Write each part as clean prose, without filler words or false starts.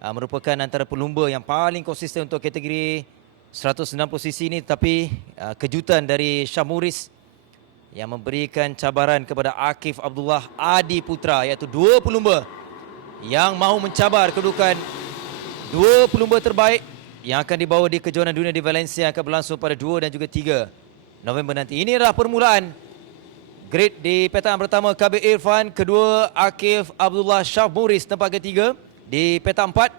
merupakan antara pelumba yang paling konsisten untuk kategori 190cc ini, tapi kejutan dari Shah Muris yang memberikan cabaran kepada Akif Abdullah Adi Putra, iaitu dua pelumba yang mahu mencabar kedudukan dua pelumba terbaik yang akan dibawa di kejuaraan dunia di Valencia yang akan berlangsung pada 2 dan juga 3 November nanti. Ini adalah permulaan grid di petaan pertama, Kabir Irfan, kedua Akif Abdullah Shah Muris, tempat ketiga. Di peta 4,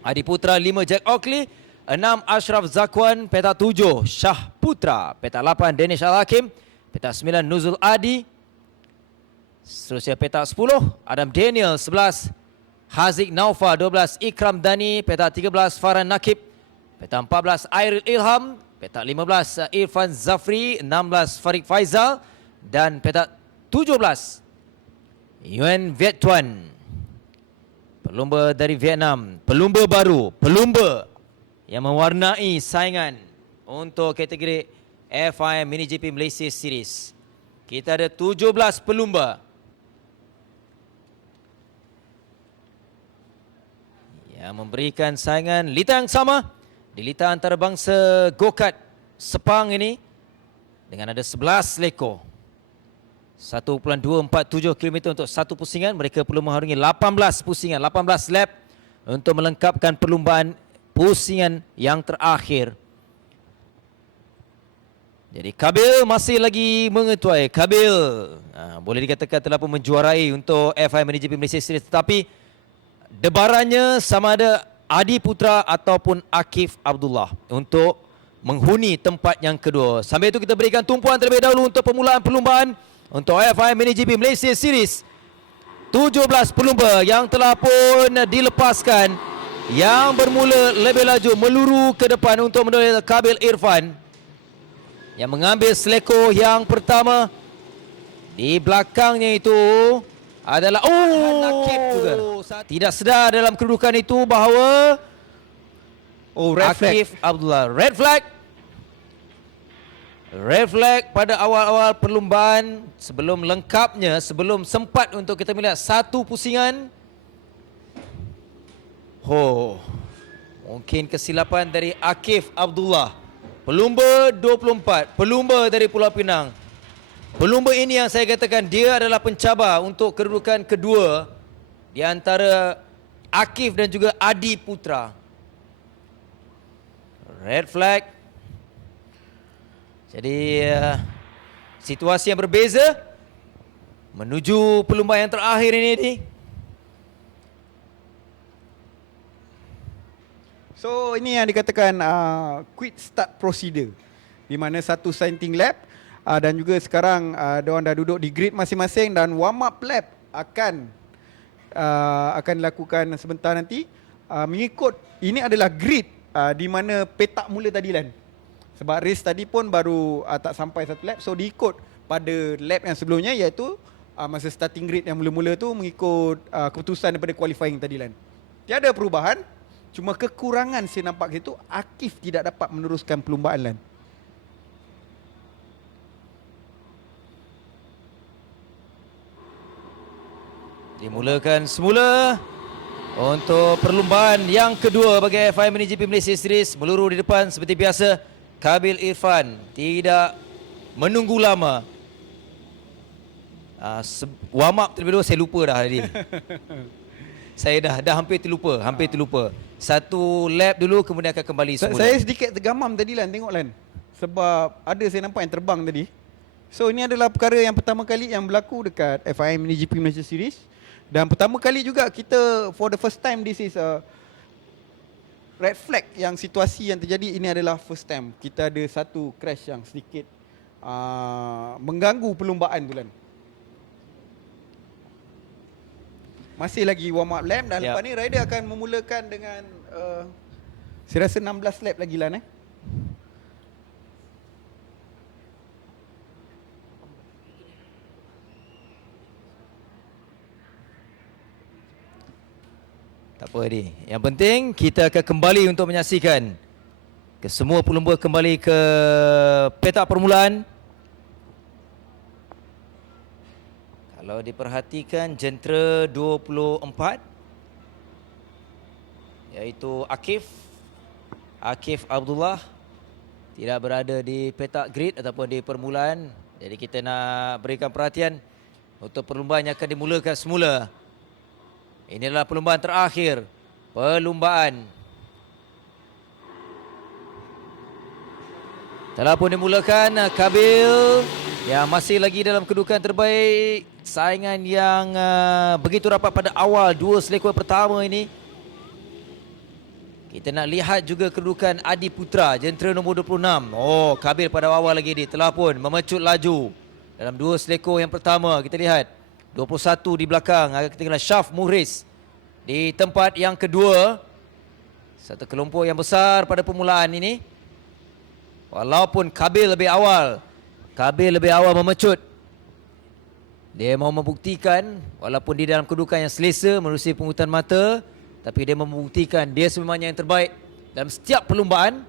Adi Putra, 5 Jack Oakley, 6 Ashraf Zakwan, peta 7 Shah Putra, peta 8 Danish Al-Hakim, peta 9 Nuzul Adi, seterusnya peta 10 Adam Daniel, 11 Haziq Naufa, 12 Ikram Dani, peta 13 Farhan Nakib, peta 14 Airil Ilham, peta 15 Irfan Zafri, 16 Farid Faizal, dan peta 17 Yuen Viet Tuan, pelumba dari Vietnam, pelumba baru, pelumba yang mewarnai saingan untuk kategori FIM MiniGP Malaysia Series. Kita ada 17 pelumba yang memberikan saingan lita yang sama di lita antarabangsa go-kart Sepang ini, dengan ada 11 lekor. 1.247 km untuk satu pusingan. Mereka perlu mengharungi 18 pusingan, 18 lap untuk melengkapkan perlumbaan pusingan yang terakhir. Jadi Kabil masih lagi mengetuai. Kabil boleh dikatakan telah pun menjuarai untuk FIM MiniGP Malaysia Series, tetapi debarannya sama ada Adi Putra ataupun Akif Abdullah untuk menghuni tempat yang kedua. Sambil itu kita berikan tumpuan terlebih dahulu untuk permulaan perlumbaan untuk FIM MiniGP Malaysia Series. 17 pelumba yang telah pun dilepaskan, yang bermula lebih laju meluru ke depan untuk menoleh Kabil Irfan yang mengambil seleko yang pertama. Di belakangnya itu adalah Nakib juga. Tidak sedar dalam kedudukan itu bahawa Akif Abdullah. Red flag. Red flag pada awal-awal perlumbaan, sebelum lengkapnya, sebelum sempat untuk kita melihat satu pusingan. Mungkin kesilapan dari Akif Abdullah, pelumba 24, pelumba dari Pulau Pinang. Pelumba ini yang saya katakan dia adalah pencabar untuk kedudukan kedua di antara Akif dan juga Adi Putra. Red flag. Jadi situasi yang berbeza menuju perlumbaan yang terakhir ini. So ini yang dikatakan quick start procedure, di mana satu sighting lap dan juga sekarang diorang dah duduk di grid masing-masing dan warm up lap akan dilakukan sebentar nanti, mengikut ini adalah grid di mana petak mula tadi Lan. Sebab race tadi pun baru tak sampai satu lap, so diikut pada lap yang sebelumnya, iaitu masa starting grid yang mula-mula tu mengikut keputusan daripada qualifying tadi Lan. Tiada perubahan, cuma kekurangan saya nampak situ, Akif tidak dapat meneruskan perlumbaan Lan. Dimulakan semula untuk perlumbaan yang kedua bagi FIM MiniGP Malaysia Series. Meluru di depan seperti biasa Kabil Irfan, tidak menunggu lama. Warm up terlebih dahulu, saya lupa dah tadi. Saya dah hampir terlupa. Satu lap dulu, kemudian akan kembali semula. Saya sedikit tergamam tadi Lan, tengok Lan. Sebab ada saya nampak yang terbang tadi. So ini adalah perkara yang pertama kali yang berlaku dekat FIM MiniGP Malaysia Series. Dan pertama kali juga kita, for the first time, this is a red flag, yang situasi yang terjadi ini adalah first time. Kita ada satu crash yang sedikit mengganggu perlumbaan tu Lan. Masih lagi warm up lap dan lepas ni rider akan memulakan dengan saya rasa 16 lap lagi Lan. Tak apa Adi. Yang penting kita akan kembali untuk menyaksikan semua pelumba kembali ke petak permulaan. Kalau diperhatikan jentera 24 iaitu Akif Abdullah tidak berada di petak grid ataupun di permulaan. Jadi kita nak berikan perhatian untuk perlumbaan yang akan dimulakan semula. Inilah perlumbaan terakhir. Perlumbaan telah pun dimulakan. Kabil yang masih lagi dalam kedudukan terbaik. Saingan yang begitu rapat pada awal dua selekor pertama ini. Kita nak lihat juga kedudukan Adi Putra, jentera nombor 26. Oh, Kabil pada awal lagi ni telah pun memecut laju dalam dua selekor yang pertama. Kita lihat 21 di belakang. Agak ketinggalan Syaf Muhriz di tempat yang kedua. Satu kelompok yang besar pada permulaan ini. Walaupun Kabil lebih awal memecut. Dia mahu membuktikan walaupun dia dalam kedudukan yang selesa menerusi pungutan mata, tapi dia membuktikan dia sebenarnya yang terbaik dalam setiap perlumbaan.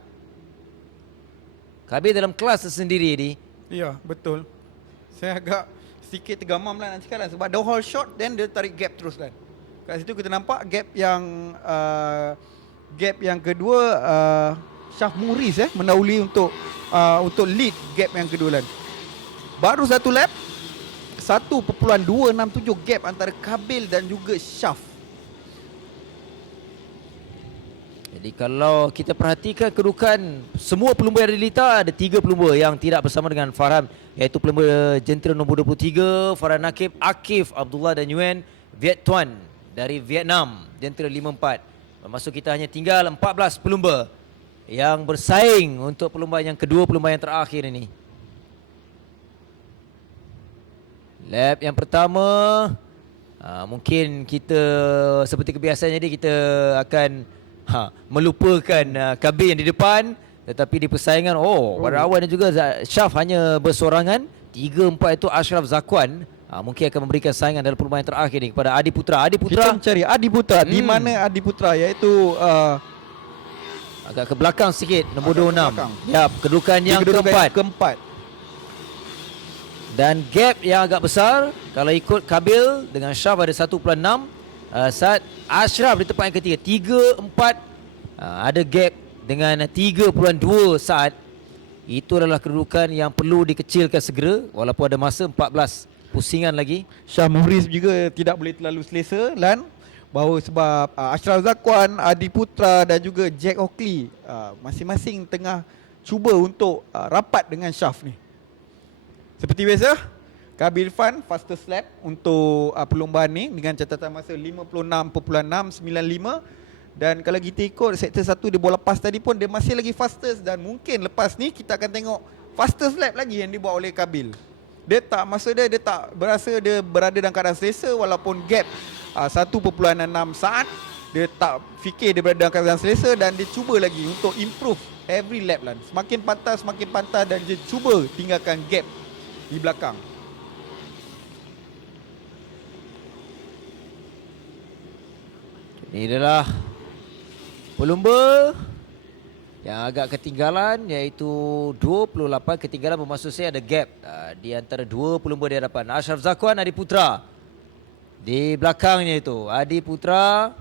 Kabil dalam kelas tersendiri ni. Ya, betul. Saya agak sedikit tergamam lah nak cakap lah. Sebab the whole shot, then dia tarik gap terus kan. Kat situ kita nampak gap yang kedua, Syaf Muhriz mendahului untuk lead gap yang kedua kan. Baru satu lap, 1.267 gap antara Kabil dan juga Syaf. Jadi kalau kita perhatikan kedudukan semua pelumba yang ada di Lita, ada 3 pelumba yang tidak bersama dengan Farhan, iaitu pelumba jentera nombor 23 Farhan Nakib, Akif Abdullah dan Nguyen Viet Tuan dari Vietnam, jentera 54. Bermaksud kita hanya tinggal 14 pelumba yang bersaing untuk perlumbaan yang kedua, perlumbaan yang terakhir ini. Lap yang pertama, mungkin kita seperti kebiasaan jadi kita akan melupakan Kabil yang di depan, tetapi di persaingan pada awalnya juga Syaf hanya bersorangan. 3-4 itu Ashraf Zakwan mungkin akan memberikan saingan dalam perlumbaan yang terakhir ni kepada Adi Putra. Kita mencari Adi Putra. Di mana Adi Putra, iaitu agak ke belakang sikit, nombor 26. Ya, kedudukan yang keempat. Dan gap yang agak besar kalau ikut Kabil dengan Syaf ada 1.6. Saat Ashraf di tempat yang ketiga 3-4, ada gap dengan 3.2 saat. Itu adalah kedudukan yang perlu dikecilkan segera walaupun ada masa 14 pusingan lagi. Syaf Muhriz juga tidak boleh terlalu selesa Lan, bahawa sebab Ashraf Zakwan, Adi Putra dan juga Jack Oakley masing-masing tengah cuba untuk rapat dengan Syaf ni. Seperti biasa, Kabil Irfan fastest lap untuk perlumbaan ni dengan catatan masa 56.695. Dan kalau kita ikut sektor 1 dia bola lepas tadi pun dia masih lagi fastest, dan mungkin lepas ni kita akan tengok fastest lap lagi yang dibuat oleh Kabil. Dia tak, maksud dia tak berasa dia berada dalam keadaan selesa walaupun gap 1.6 saat. Dia tak fikir dia berada dalam keadaan selesa dan dia cuba lagi untuk improve every lap lah. Semakin pantas dan dia cuba tinggalkan gap di belakang. Ini adalah pelumba yang agak ketinggalan, iaitu 28 ketinggalan. Bermaksud saya ada gap di antara dua pelumba di hadapan. Ashraf Zakwan, Adi Putra di belakangnya itu. Adi Putra,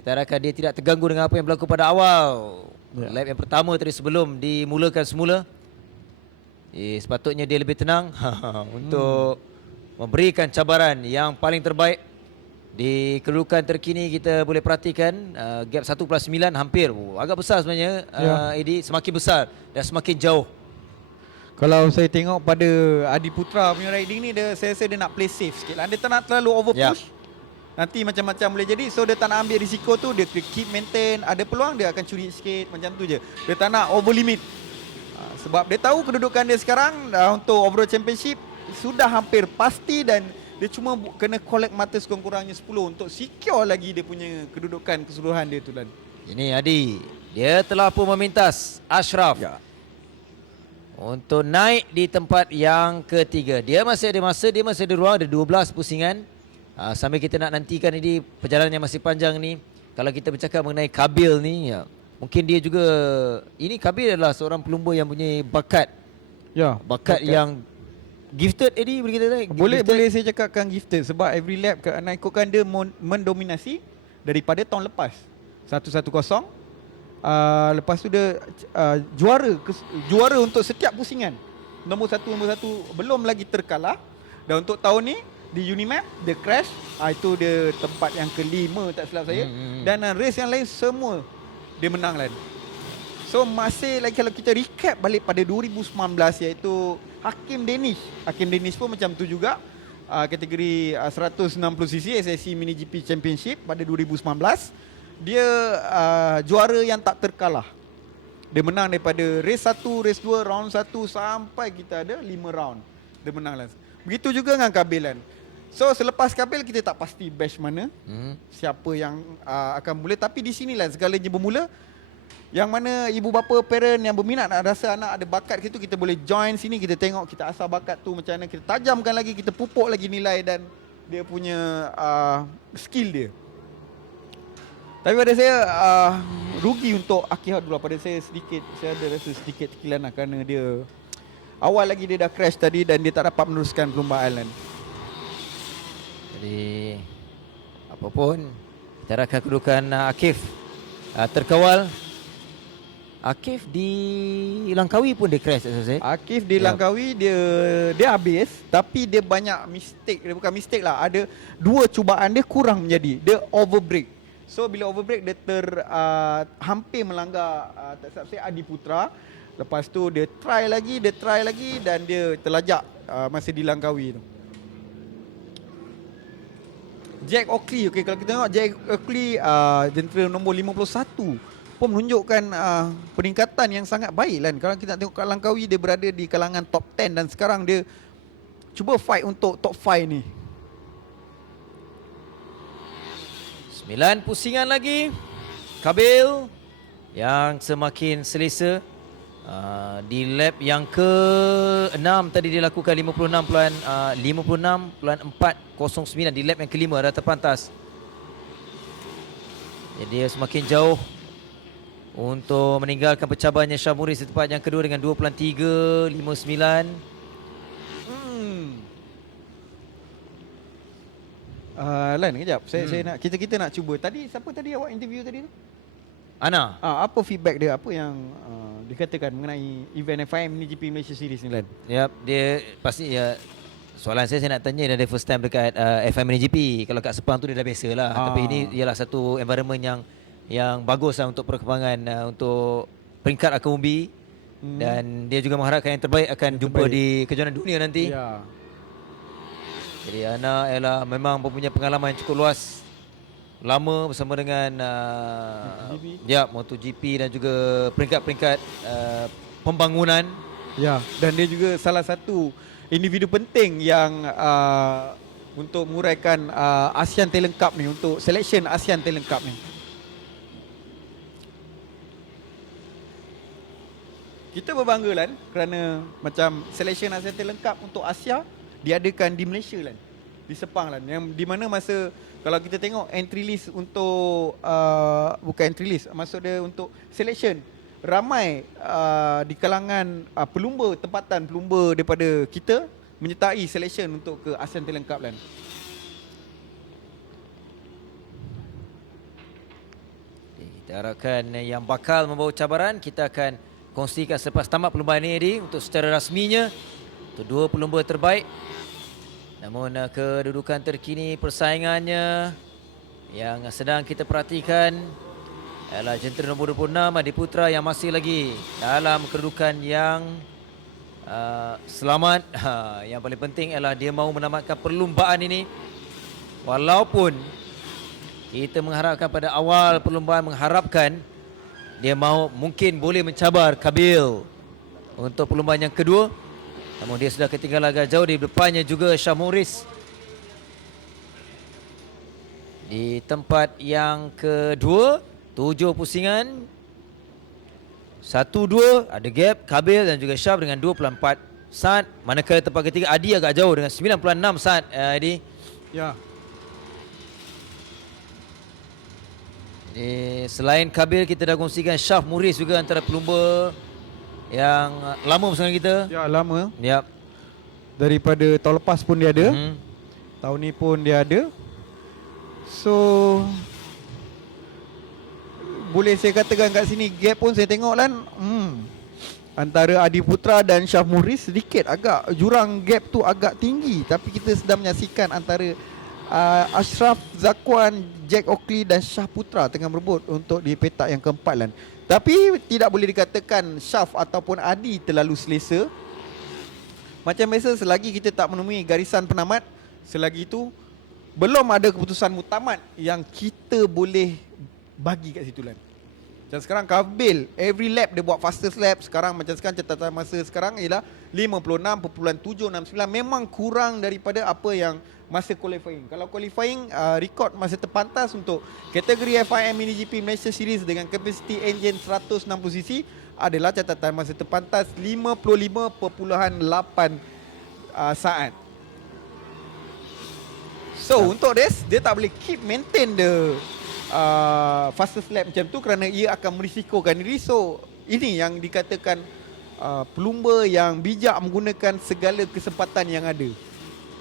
kita harapkan dia tidak terganggu dengan apa yang berlaku pada awal lap yang pertama tadi sebelum dimulakan semula. Sepatutnya dia lebih tenang untuk memberikan cabaran yang paling terbaik. Di kedudukan terkini kita boleh perhatikan gap 1+9 hampir agak besar sebenarnya. Edi, semakin besar dan semakin jauh. Kalau saya tengok pada Adi Putra punya riding ni, saya rasa dia nak play safe sikit lah. Dia tak nak terlalu overpush. Nanti macam-macam boleh jadi. So dia tak nak ambil risiko tu. Dia keep maintain. Ada peluang dia akan curi sikit. Macam tu je. Dia tak nak over limit. Sebab dia tahu kedudukan dia sekarang untuk overall championship sudah hampir pasti, dan dia cuma kena collect mata sekurang-kurangnya 10 untuk secure lagi dia punya kedudukan keseluruhan dia tu, Lan. Ini Adi, dia telah pun memintas Ashraf untuk naik di tempat yang ketiga. Dia masih ada masa, dia masih ada ruang, ada 12 pusingan. Sambil kita nak nantikan ini perjalanan yang masih panjang ni. Kalau kita bercakap mengenai Kabil ni, mungkin dia juga, ini Kabil adalah seorang pelumba yang punya bakat. Bakat yang gifted, Eddie, boleh kita tanya? Boleh saya cakapkan gifted sebab every lap nak ikutkan dia mendominasi daripada tahun lepas. 1-1-0. Lepas tu dia juara untuk setiap pusingan. Nombor satu belum lagi terkalah. Dan untuk tahun ni di Unimap dia crash, itu dia tempat yang kelima tak silap saya. Dan race yang lain semua dia menang Lan. So masih lagi kalau kita recap balik pada 2019, iaitu Hakim Danish pun macam tu juga, kategori 160cc SSC Mini GP Championship pada 2019. Dia juara yang tak terkalah. Dia menang daripada race 1, race 2, round 1 sampai kita ada 5 round. Dia menang Lan. Begitu juga dengan Kabil Lan. So selepas Kabil kita tak pasti batch mana, siapa yang akan mula. Tapi di sini Lan segalanya bermula. Yang mana ibu bapa, parent yang berminat nak rasa anak ada bakat gitu, kita boleh join sini, kita tengok, kita asah bakat tu macam mana, kita tajamkan lagi, kita pupuk lagi nilai dan dia punya skill dia. Tapi pada saya rugi untuk Akihad dulu. Pada saya ada rasa sedikit tekilan lah, kerana dia awal lagi dia dah crash tadi dan dia tak dapat meneruskan perlombaan Lan. Jadi apapun, kita harapkan kedudukan Akif terkawal. Akif di Langkawi pun dia crash tak saya. Akif di Langkawi dia habis, tapi dia banyak mistake. Dia bukan mistake lah, ada 2 cubaan dia kurang menjadi. Dia overbreak. So bila overbreak dia hampir melanggar tak silap saya Adi Putra. Lepas tu dia try lagi dan dia terlajak masa di Langkawi tu. Jack Oakley, okay, kalau kita tengok Jack Oakley jentera nombor 51 pun menunjukkan peningkatan yang sangat baik Lan. Kalau kita tengok kat Langkawi dia berada di kalangan top 10 dan sekarang dia cuba fight untuk top 5 ni. 9 pusingan lagi. Kabil yang semakin selesa. Di lap yang ke-6 tadi dia lakukan 56.409. Di lap yang kelima dah terpantas. Jadi dia semakin jauh untuk meninggalkan pencabarnya Syah Muris di tempat yang kedua dengan 2.359. Lan kejap, saya nak kita nak cuba. Tadi siapa tadi awak interview tadi tu? Ana. Apa feedback dia, apa yang dikatakan mengenai event FIM MiniGP Malaysia Series ni Lan? Yap, dia pasti soalan saya nak tanya dia first time dekat FM MiniGP. Kalau kat Sepang tu dia dah biasa lah. Tapi ini ialah satu environment yang bagus lah untuk perkembangan untuk peringkat Akamumbi. Dan dia juga mengharapkan yang terbaik akan jumpa di kejuaraan dunia nanti. Ya. Jadi Ana ialah memang mempunyai pengalaman yang cukup luas, lama bersama dengan MotoGP dan juga peringkat-peringkat pembangunan. Ya, dan dia juga salah satu individu penting yang untuk menguraikan ASEAN Talent Cup ni, untuk selection ASEAN Talent Cup ni. Kita berbangga Lan kerana macam selection ASEAN Talent Cup untuk Asia diadakan di Malaysia Lan, di Sepang Lan, yang di mana masa kalau kita tengok entry list untuk bukan entry list, maksud dia untuk selection, ramai di kalangan tempatan pelumba daripada kita menyertai selection untuk ke ASEAN Talent Cup Lan. Kita harapkan yang bakal membawa cabaran kita akan kongsikan selepas tamat perlombaan ini untuk secara rasminya untuk 2 pelumba terbaik. Namun kedudukan terkini persaingannya yang sedang kita perhatikan adalah jentera nombor 26 Adi Putra yang masih lagi dalam kedudukan yang selamat. Yang paling penting adalah dia mahu menamatkan perlumbaan ini. Walaupun kita mengharapkan pada awal perlumbaan dia mahu mungkin boleh mencabar Kabil untuk perlumbaan yang kedua. Namun dia sudah ketinggalan agak jauh. Di depannya juga Syah Muris di tempat yang kedua, 7 pusingan, 1-2 ada gap Kabil dan juga Syah dengan 2.4 saat. Manakala tempat ketiga Adi agak jauh dengan 9.6 saat. Adi. Ya. Selain Kabil, kita dah kongsikan Syah Muris juga antara pelumba yang lama bersama kita. Ya, lama. Yap. Daripada tahun lepas pun dia ada. Tahun ni pun dia ada. So boleh saya katakan kat sini gap pun saya tengok Lan, antara Adi Putra dan Syafmuris sedikit agak jurang gap tu agak tinggi, tapi kita sedang menyaksikan antara Ashraf Zakwan, Jack Oakley dan Shah Putra tengah berebut untuk di petak yang keempat Lan. Tapi tidak boleh dikatakan Syaf ataupun Adi terlalu selesa. Macam biasa, selagi kita tak menemui garisan penamat, selagi itu belum ada keputusan mutamat yang kita boleh bagi kat situ Lan. Macam sekarang Kabil, every lap dia buat fastest lap. Sekarang macam sekarang catatan masa sekarang ialah 56.769. Memang kurang daripada apa yang masa qualifying. Kalau qualifying, rekod masa terpantas untuk kategori FIM MiniGP Malaysia Series dengan kapasiti enjin 160cc adalah catatan masa terpantas 55.8 saat. So untuk race, dia tak boleh keep maintain the fastest lap macam tu kerana ia akan merisikokan diri. So ini yang dikatakan pelumba yang bijak menggunakan segala kesempatan yang ada.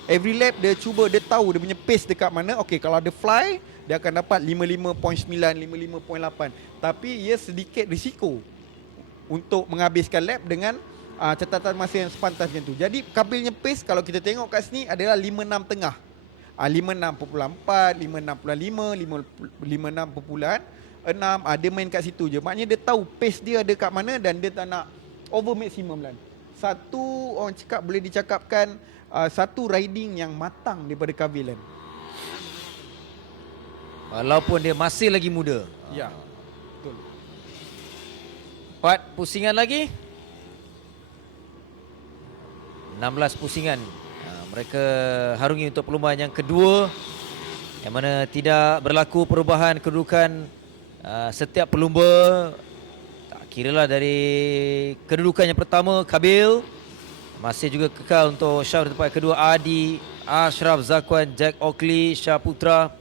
Every lap dia cuba, dia tahu dia punya pace dekat mana. Okay, kalau dia fly, dia akan dapat 55.9, 55.8. Tapi ia sedikit risiko untuk menghabiskan lap dengan catatan masa yang sepantas macam tu. Jadi Kabilnya pace kalau kita tengok kat sini adalah 56 tengah. 56.4, 56.5, 56.6, dia main kat situ je. Maknanya dia tahu pace dia ada kat mana dan dia tak nak over maximum Lan. Satu orang cakap, boleh dicakapkan satu riding yang matang daripada Kabil Lan. Walaupun dia masih lagi muda. Ya, betul. 4 pusingan lagi. 16 pusingan. Mereka harungi untuk perlumbaan yang kedua, yang mana tidak berlaku perubahan kedudukan setiap pelumba. Tak kiralah dari kedudukan yang pertama Kabil masih juga kekal untuk Syaf di tempat kedua. Adi, Ashraf Zakwan, Jack Oakley, Shah Putra.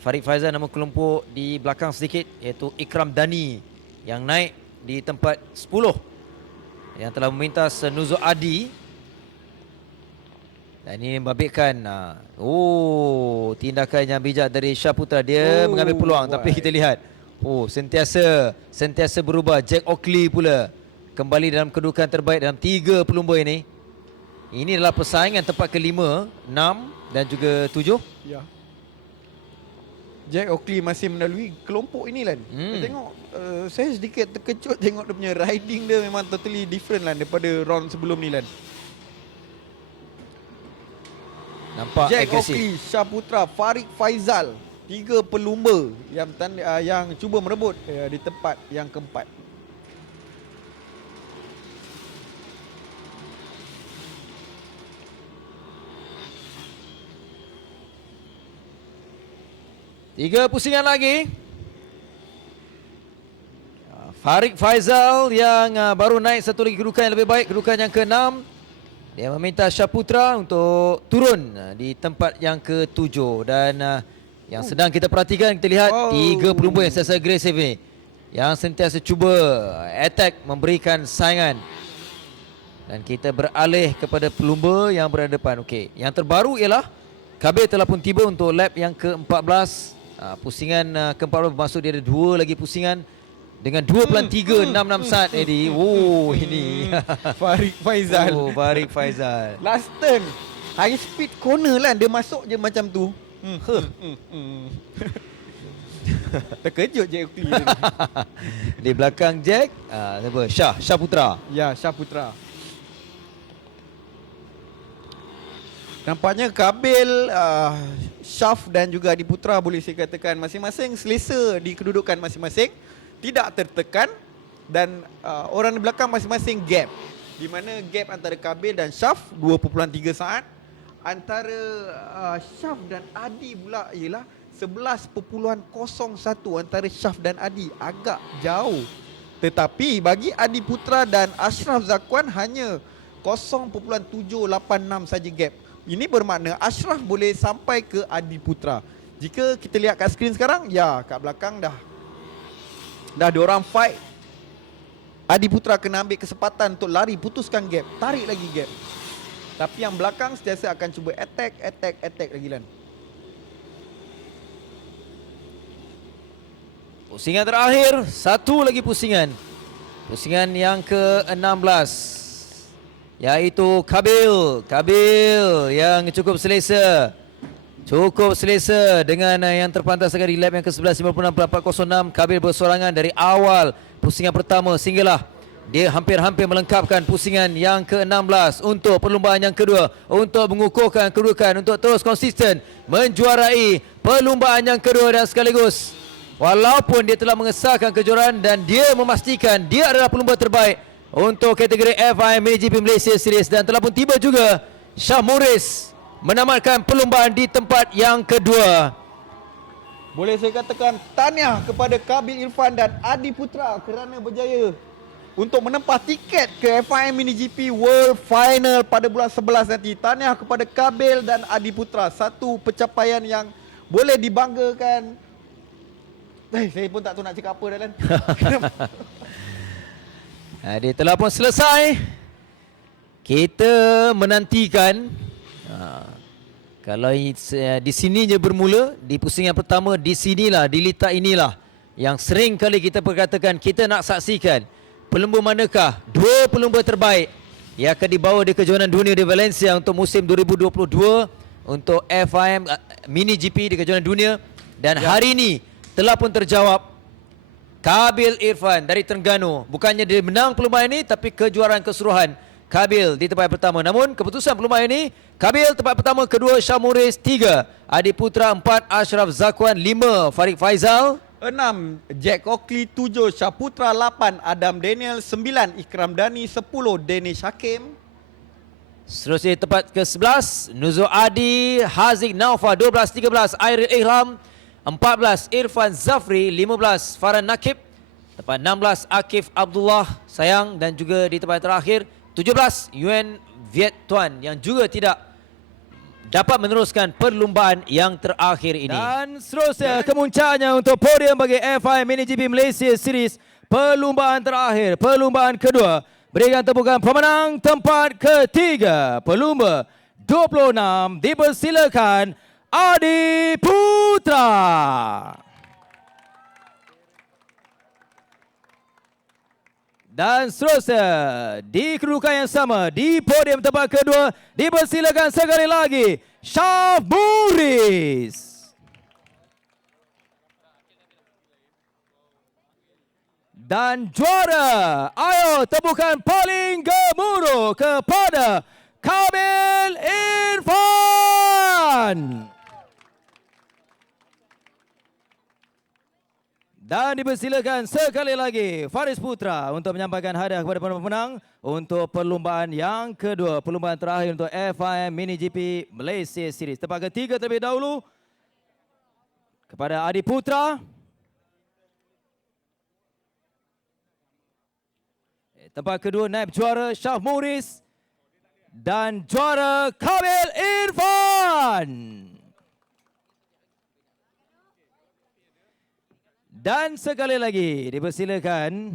Farid Faizal nama kelompok di belakang sedikit, iaitu Ikram Dani yang naik di tempat 10, yang telah memintas Nuzul Adi. Dan ini membabitkan tindakan yang bijak dari Shah Putra. Dia mengambil peluang, tapi kita lihat sentiasa berubah. Jack Oakley pula kembali dalam kedudukan terbaik dalam 3 pelumba ini. Ini adalah persaingan tempat ke-5, 6 dan juga 7. Ya. Jack Oakley masih melalui kelompok ini Lan. Saya tengok, saya sedikit terkejut tengok dia punya riding dia memang totally different Lan daripada round sebelum ni Lan. Nampak Jack agresif. Oakley, Shah Putra, Farid Faizal, 3 pelumba yang cuba merebut di tempat yang keempat. Tiga pusingan lagi. Farid Faizal yang baru naik satu lagi kedudukan yang lebih baik, kedudukan yang ke-6. Dia meminta Shah Putra untuk turun di tempat yang ke-7. Dan yang sedang kita perhatikan, kita lihat 3 pelumba yang sentiasa agresif ni, yang sentiasa cuba attack, memberikan saingan. Dan kita beralih kepada pelumba yang berada depan. Okey, yang terbaru ialah Kabil telah pun tiba untuk lap yang ke-14. Pusingan ke-14 bermaksud dia ada 2 lagi pusingan dengan 2.366 saat Eddie. Ini Farid Faizal. Farid Faizal. Last turn, high speed corner Lan, dia masuk je macam tu. Terkejut Jack Oakley. Di belakang Jack, Shah Putra. Ya, Shah Putra. Nampaknya Kabil, Syaf dan juga Adi Putra boleh saya katakan masing-masing selesa di kedudukan masing-masing, tidak tertekan, dan orang di belakang masing-masing gap. Di mana gap antara Kabil dan Syaf 2.3 saat. Antara Syaf dan Adi pula ialah 11.01 antara Syaf dan Adi, agak jauh. Tetapi bagi Adi Putra dan Ashraf Zakwan hanya 0.786 saja gap. Ini bermakna Ashraf boleh sampai ke Adi Putra. Jika kita lihat kat skrin sekarang, ya, kat belakang dah ada orang fight. Adi Putra kena ambil kesempatan untuk lari, putuskan gap, tarik lagi gap. Tapi yang belakang sentiasa akan cuba attack lagi Lan. Pusingan terakhir, satu lagi pusingan. Pusingan yang ke-16, iaitu Kabil. Kabil yang cukup selesa. Cukup selesa dengan yang terpantas sekali di lap yang ke-11 56.406. Kabil bersorangan dari awal pusingan pertama sehinggalah dia hampir-hampir melengkapkan pusingan yang ke-16 untuk perlumbaan yang kedua, untuk mengukuhkan kedudukan, untuk terus konsisten menjuarai perlumbaan yang kedua dan sekaligus walaupun dia telah mengesahkan kejuaraan dan dia memastikan dia adalah pelumba terbaik untuk kategori FIM MiniGP Malaysia Series, dan telah pun tiba juga Syahmuris menamatkan perlumbaan di tempat yang kedua. Boleh saya katakan tahniah kepada Kabil Irfan dan Adi Putra kerana berjaya untuk menempah tiket ke FIM MiniGP World Final pada bulan 11 nanti. Tahniah kepada Kabil dan Adi Putra. Satu pencapaian yang boleh dibanggakan. Saya pun tak tahu nak cakap apa dah kan. Dia telah pun selesai. Kita menantikan kalau di sini je bermula, di pusingan pertama, di sinilah, di litak inilah yang sering kali kita perkatakan kita nak saksikan pelumba manakah dua pelumba terbaik yang akan dibawa di kejohanan dunia di Valencia untuk musim 2022 untuk FIM MiniGP di kejohanan dunia. Dan hari ini telah pun terjawab. Kabil Irfan dari Terengganu, bukannya dia menang perlumbaan ini tapi kejuaraan keseluruhan. Kabil di tempat pertama. Namun keputusan perlumbaan ini, Kabil tempat pertama, kedua Syahmuris 3, Adi Putra 4, Ashraf Zakwan 5, Farid Faizal 6, Jack Oakley 7, Syaputra 8, Adam Daniel 9, Ikram Dani 10, Danish Hakim. Seterusnya tempat ke-11, Nuzul Adi, Haziq Naufa 12, 13, Airil Ihram 14, Irfan Zafri 15, Farhan Nakib. Tempat 16, Akif Abdullah Sayang, dan juga di tempat terakhir 17, Yuen Viet Tuan yang juga tidak dapat meneruskan perlumbaan yang terakhir ini. Dan seterusnya kemuncaknya untuk podium bagi FIM MiniGP Malaysia Series, perlumbaan terakhir, perlumbaan kedua. Berikan tepukan pemenang tempat ketiga, pelumba 26, dipersilakan Adi Putra. Dan seterusnya di kedudukan yang sama di podium tempat kedua, dipersilakan sekali lagi Syahmuris. Dan juara, ayo tepukan paling gemuruh kepada Kabil Irfan. Dan dipersilakan sekali lagi Faris Putra untuk menyampaikan hadiah kepada pemenang untuk perlumbaan yang kedua, perlumbaan terakhir untuk FIM MiniGP Malaysia Series. Tempat ketiga terlebih dahulu kepada Adi Putra. Tempat kedua naib juara Syahmuris dan juara Kabil Irfan. Dan sekali lagi dipersilakan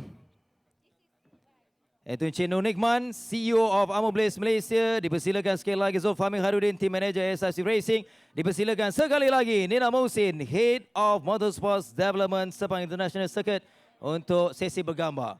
itu Encik Nur Nikman, CEO of Amo Blaze Malaysia. Dipersilakan sekali lagi Zulfahmi Harudin, Team Manager SRC Racing. Dipersilakan sekali lagi Nina Mohsin, Head of Motorsports Development Sepang International Circuit untuk sesi bergambar.